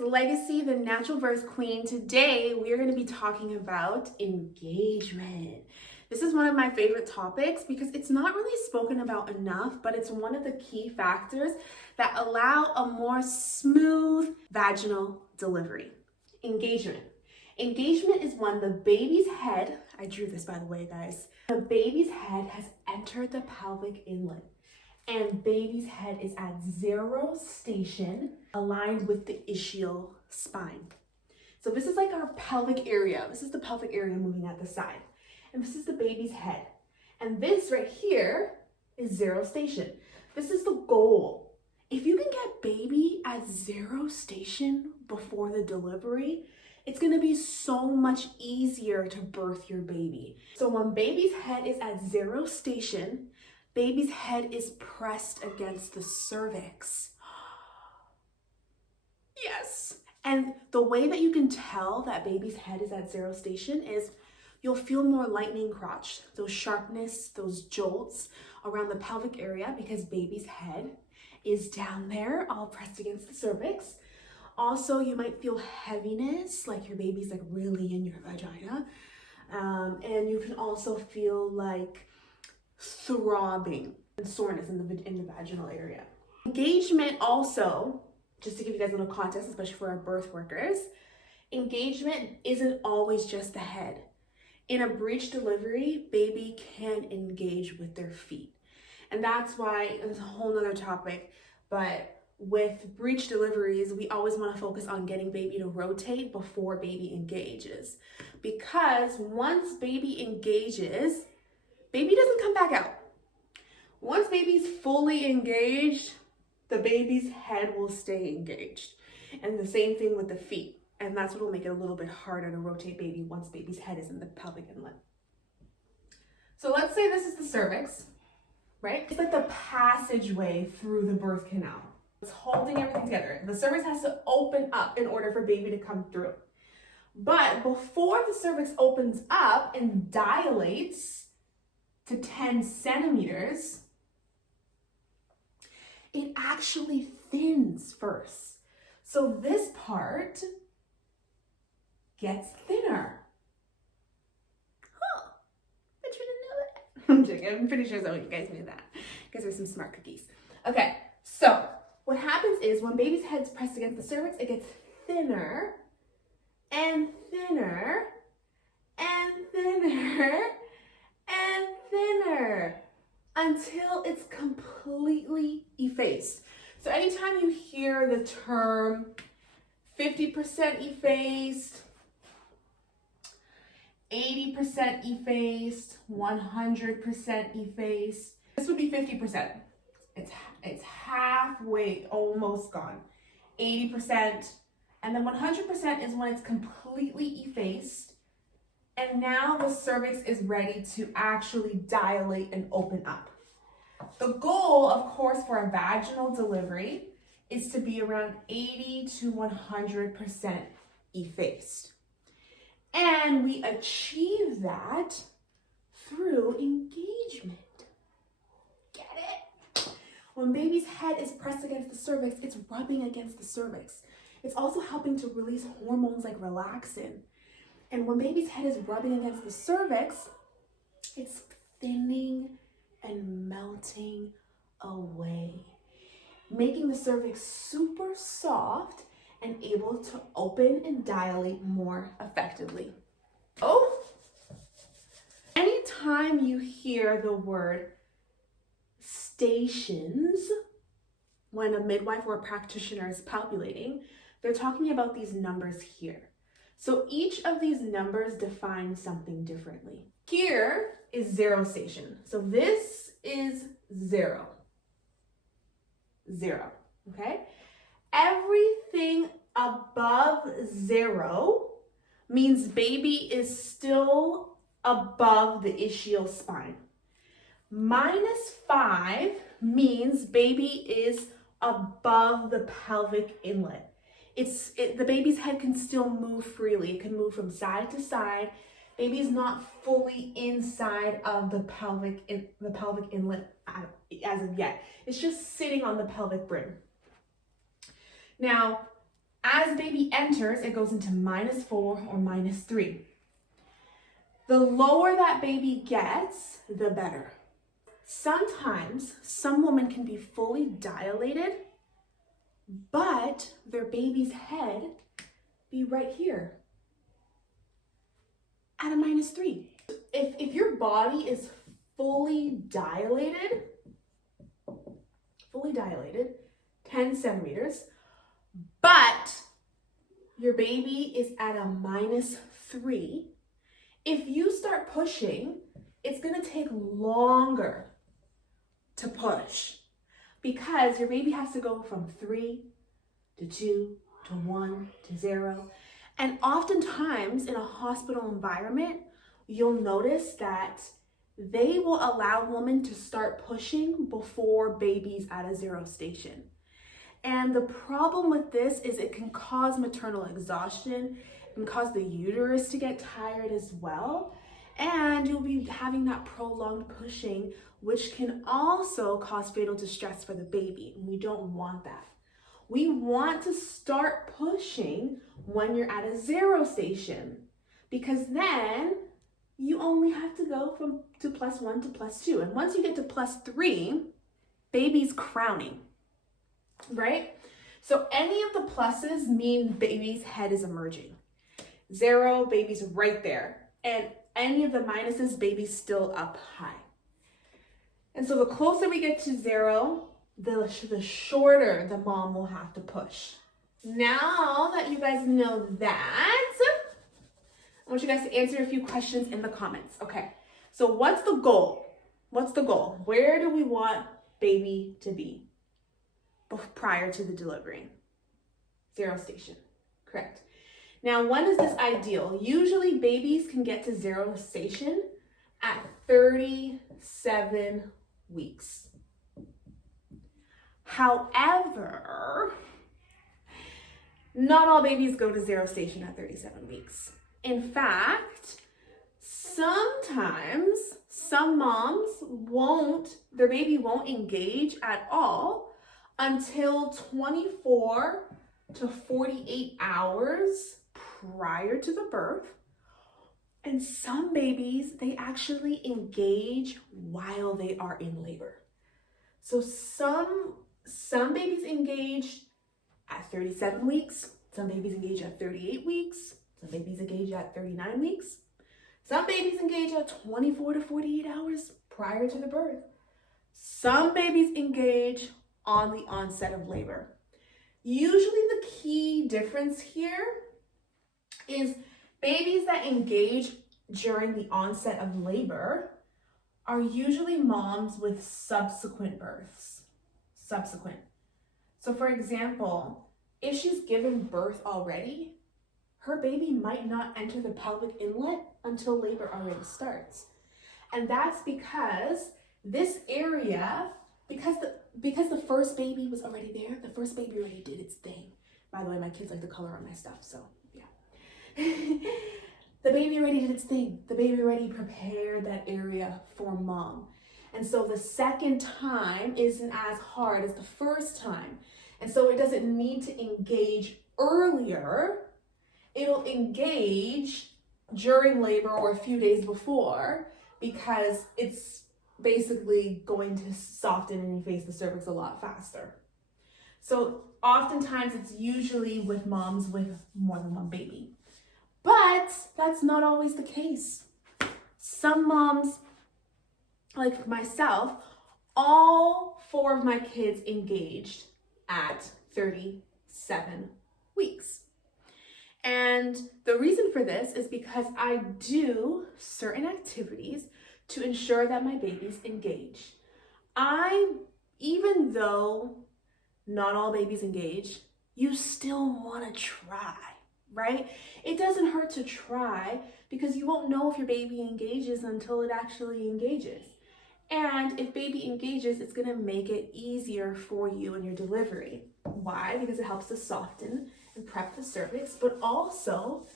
Legacy, the natural birth queen. Today we are going to be talking about engagement. This is one of my favorite topics because it's not really spoken about enough, but it's one of the key factors that allow a more smooth vaginal delivery. Engagement. Engagement is when the baby's head, I drew this by the way, guys, the baby's head has entered the pelvic inlet. And baby's head is at zero station, aligned with the ischial spine. So this is like our pelvic area. This is the pelvic area moving at the side. And this is the baby's head. And this right here is zero station. This is the goal. If you can get baby at zero station before the delivery, it's gonna be so much easier to birth your baby. So when baby's head is at zero station, baby's head is pressed against the cervix. Yes. And the way that you can tell that baby's head is at zero station is you'll feel more lightning crotch, those sharpness, those jolts around the pelvic area because baby's head is down there, all pressed against the cervix. Also, you might feel heaviness, like your baby's like really in your vagina. And you can also feel like throbbing and soreness in the vaginal area. Engagement also, just to give you guys a little context, especially for our birth workers, engagement isn't always just the head. In a breech delivery, baby can engage with their feet. And that's why, it's a whole nother topic, but with breech deliveries, we always want to focus on getting baby to rotate before baby engages. Because once baby engages, baby doesn't come back out. Once baby's fully engaged, the baby's head will stay engaged. And the same thing with the feet. And that's what will make it a little bit harder to rotate baby once baby's head is in the pelvic inlet. So let's say this is the cervix, right? It's like the passageway through the birth canal. It's holding everything together. The cervix has to open up in order for baby to come through. But before the cervix opens up and dilates to 10 centimeters, it actually thins first. So this part gets thinner. Huh, bet you didn't know that. I'm joking, I'm pretty sure some of you guys knew that. You guys are some smart cookies. Okay, so what happens is when baby's head's pressed against the cervix, it gets thinner and thinner and thinner and thinner until it's completely effaced. So anytime you hear the term 50% effaced, 80% effaced, 100% effaced, this would be 50%. It's halfway, almost gone. 80%, and then 100% is when it's completely effaced. And now the cervix is ready to actually dilate and open up. The goal, of course, for a vaginal delivery is to be around 80 to 100% effaced. And we achieve that through engagement. Get it? When baby's head is pressed against the cervix, it's rubbing against the cervix. It's also helping to release hormones like relaxin. And when baby's head is rubbing against the cervix, it's thinning and melting away, making the cervix super soft and able to open and dilate more effectively. Oh, anytime you hear the word stations, when a midwife or a practitioner is palpating, they're talking about these numbers here. So each of these numbers defines something differently. Here is zero station. So this is zero. Zero, okay? Everything above zero means baby is still above the ischial spine. -5 means baby is above the pelvic inlet. The baby's head can still move freely. It can move from side to side. Baby's not fully inside of the pelvic inlet as of yet. It's just sitting on the pelvic brim. Now, As baby enters, it goes into -4 or -3. The lower that baby gets, the better. Sometimes some women can be fully dilated, but their baby's head be right here at a -3. If your body is fully dilated, 10 centimeters, but your baby is at a -3, if you start pushing, it's gonna take longer to push because your baby has to go from 3 to 2 to 1 to 0. And oftentimes in a hospital environment, you'll notice that they will allow women to start pushing before baby's at a 0 station. And the problem with this is it can cause maternal exhaustion, it can cause the uterus to get tired as well, and you'll be having that prolonged pushing, which can also cause fatal distress for the baby. And we don't want that. We want to start pushing when you're at a 0 station, because then you only have to go from to +1 to +2. And once you get to +3, baby's crowning, right? So any of the pluses mean baby's head is emerging. 0, baby's right there. And any of the minuses, baby's still up high. And so the closer we get to 0, the shorter the mom will have to push. Now that you guys know that, I want you guys to answer a few questions in the comments. Okay, so what's the goal? What's the goal? Where do we want baby to be prior to the delivery? 0 station, correct. Now, when is this ideal? Usually babies can get to 0 station at 37 weeks. However, not all babies go to 0 station at 37 weeks. In fact, sometimes some moms their baby won't engage at all until 24 to 48 hours prior to the birth. And some babies, they actually engage while they are in labor. So some babies engage at 37 weeks, some babies engage at 38 weeks, some babies engage at 39 weeks, some babies engage at 24 to 48 hours prior to the birth. Some babies engage on the onset of labor. Usually the key difference here is babies that engage during the onset of labor are usually moms with subsequent births. So for example, if she's given birth already, her baby might not enter the pelvic inlet until labor already starts. And that's because this area, because the first baby was already there, the first baby already did its thing. By the way, my kids like to color on my stuff, so yeah. The baby already did its thing. The baby already prepared that area for mom. And so the second time isn't as hard as the first time. And so it doesn't need to engage earlier. It'll engage during labor or a few days before, because it's basically going to soften and efface the cervix a lot faster. So oftentimes it's usually with moms with more than one baby. But that's not always the case. Some moms, like myself, all 4 of my kids engaged at 37 weeks. And the reason for this is because I do certain activities to ensure that my babies engage. Even though not all babies engage, you still want to try, right? It doesn't hurt to try, because you won't know if your baby engages until it actually engages. And if baby engages, it's gonna make it easier for you in your delivery. Why? Because it helps to soften and prep the cervix, but also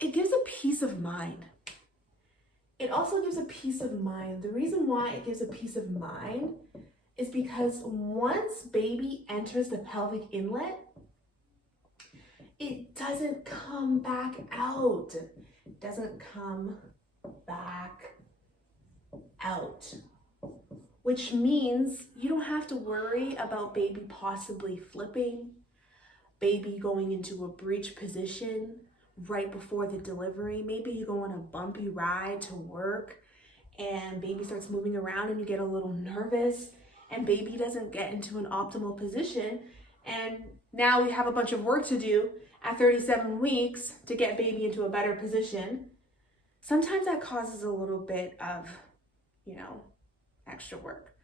it gives a peace of mind. It also gives a peace of mind. The reason why it gives a peace of mind is because once baby enters the pelvic inlet, it doesn't come back out. It doesn't come back out. Which means you don't have to worry about baby possibly flipping, baby going into a breech position right before the delivery. Maybe you go on a bumpy ride to work and baby starts moving around and you get a little nervous and baby doesn't get into an optimal position. And now we have a bunch of work to do at 37 weeks to get baby into a better position. Sometimes that causes a little bit of, extra work.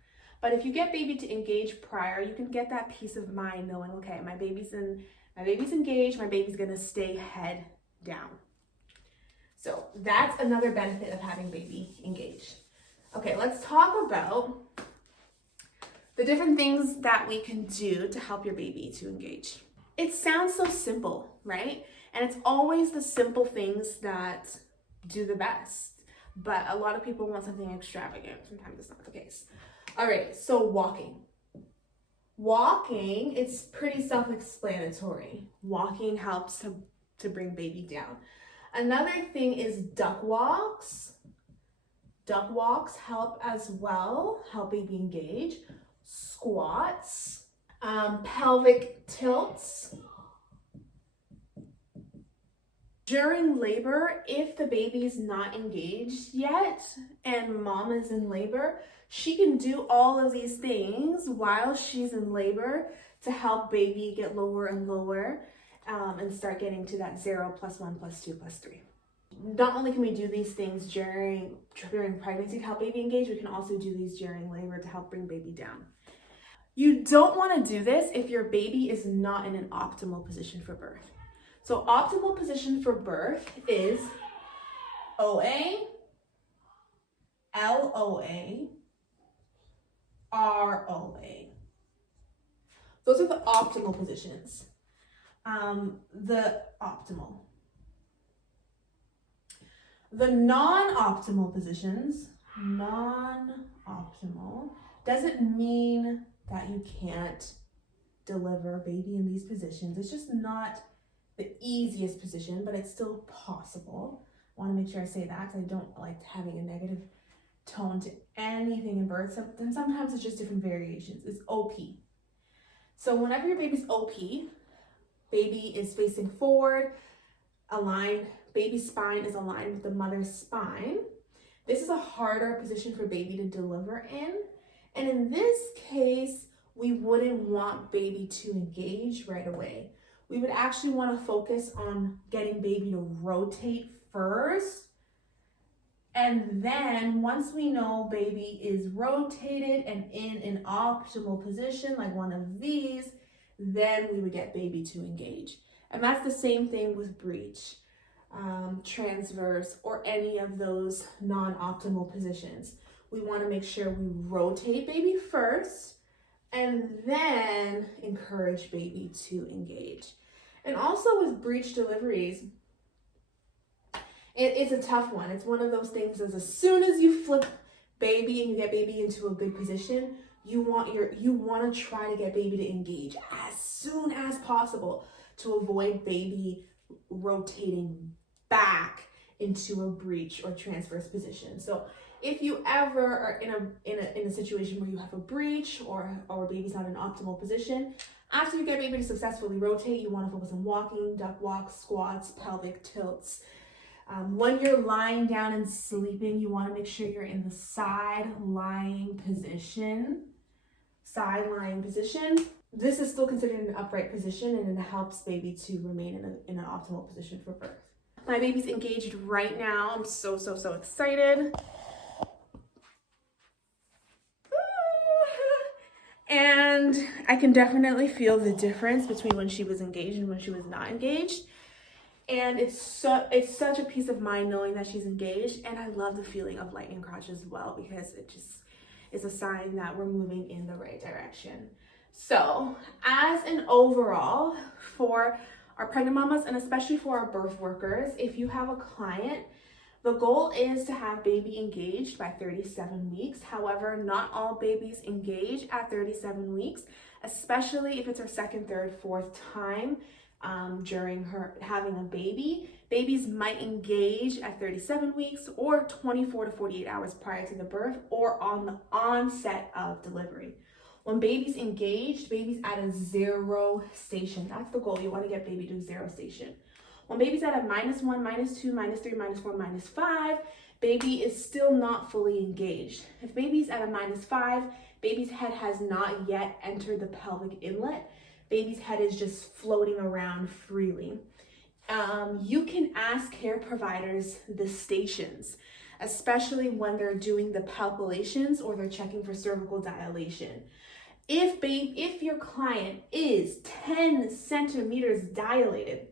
But if you get baby to engage prior, you can get that peace of mind knowing, okay, my baby's engaged, my baby's gonna stay head down. So that's another benefit of having baby engaged. Okay, let's talk about the different things that we can do to help your baby to engage. It sounds so simple, right? And it's always the simple things that do the best. But a lot of people want something extravagant. Sometimes it's not the case. All right, so walking. Walking, it's pretty self-explanatory. Walking helps to bring baby down. Another thing is duck walks. Duck walks help as well, help baby engage. Squats, pelvic tilts. During labor, if the baby's not engaged yet and mom is in labor, she can do all of these things while she's in labor to help baby get lower and lower and start getting to that 0 + 1 + 2 + 3. Not only can we do these things during pregnancy to help baby engage, we can also do these during labor to help bring baby down. You don't want to do this if your baby is not in an optimal position for birth. So optimal position for birth is OA, LOA, ROA. Those are the optimal positions. The non-optimal positions, non-optimal, doesn't mean that you can't deliver a baby in these positions. It's just not the easiest position, but it's still possible. I want to make sure I say that because I don't like having a negative tone to anything in birth. Then sometimes it's just different variations. It's OP. So whenever your baby's OP, baby is facing forward, aligned, baby's spine is aligned with the mother's spine. This is a harder position for baby to deliver in. And in this case, we wouldn't want baby to engage right away. We would actually want to focus on getting baby to rotate first. And then once we know baby is rotated and in an optimal position, like one of these, then we would get baby to engage. And that's the same thing with breech, transverse, or any of those non-optimal positions. We want to make sure we rotate baby first and then encourage baby to engage. And also with breech deliveries, it's a tough one. It's one of those things as soon as you flip baby and you get baby into a good position, you want to try to get baby to engage as soon as possible to avoid baby rotating back into a breech or transverse position. So if you ever are in a situation where you have a breech or baby's not in an optimal position, after you get baby to successfully rotate, you want to focus on walking, duck walks, squats, pelvic tilts. When you're lying down and sleeping, you want to make sure you're in the side lying position. Side lying position. This is still considered an upright position and it helps baby to remain in an optimal position for birth. My baby's engaged right now. I'm so excited. And I can definitely feel the difference between when she was engaged and when she was not engaged. And it's such a peace of mind knowing that she's engaged. And I love the feeling of lightning crotch as well because it just is a sign that we're moving in the right direction. So as an overall for our pregnant mamas and especially for our birth workers, if you have a client, the goal is to have baby engaged by 37 weeks. However, not all babies engage at 37 weeks, especially if it's our second, third, fourth time during her having a baby. Babies might engage at 37 weeks or 24 to 48 hours prior to the birth or on the onset of delivery. When baby's engaged, baby's at a 0 station. That's the goal. You want to get baby to 0 station. When baby's at a -1, -2, -3, -4, -5, baby is still not fully engaged. If baby's at a -5, baby's head has not yet entered the pelvic inlet. Baby's head is just floating around freely. You can ask care providers the stations, especially when they're doing the palpations or they're checking for cervical dilation. If your client is 10 centimeters dilated,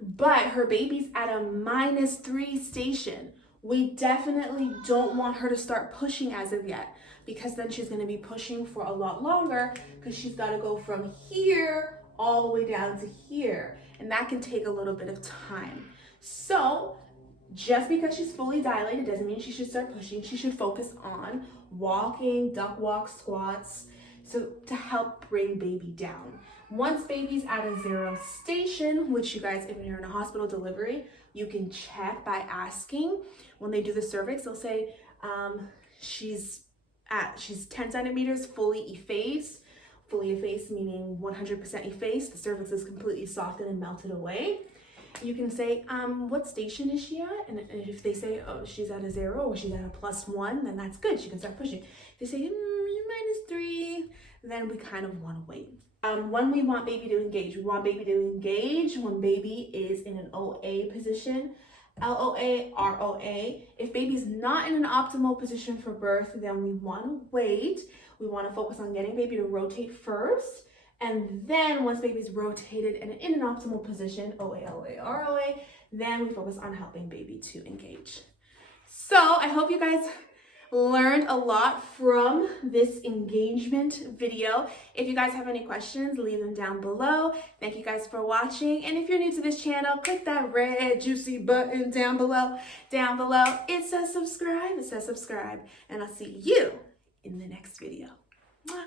but her baby's at a -3 station, we definitely don't want her to start pushing as of yet, because then she's going to be pushing for a lot longer because she's got to go from here all the way down to here, and that can take a little bit of time. So just because she's fully dilated doesn't mean she should start pushing. She should focus on walking, duck walks, squats, so to help bring baby down. Once baby's at a 0 station, which you guys, if you're in a hospital delivery, you can check by asking. When they do the cervix, they'll say she's 10 centimeters fully effaced. Fully effaced meaning 100% effaced. The cervix is completely softened and melted away. You can say, what station is she at? And if they say, oh, she's at a 0 or she's at a +1, then that's good. She can start pushing. If they say -3, then we kind of want to wait. When we want baby to engage, we want baby to engage when baby is in an OA position. LOA, ROA. If baby's not in an optimal position for birth, then we want to wait. We want to focus on getting baby to rotate first. And then once baby's rotated and in an optimal position, OA, LOA, ROA, then we focus on helping baby to engage. So I hope you guys learned a lot from this engagement video. If you guys have any questions, leave them down below. Thank you guys for watching. And if you're new to this channel, click that red juicy button down below. It says subscribe. And I'll see you in the next video. Mwah.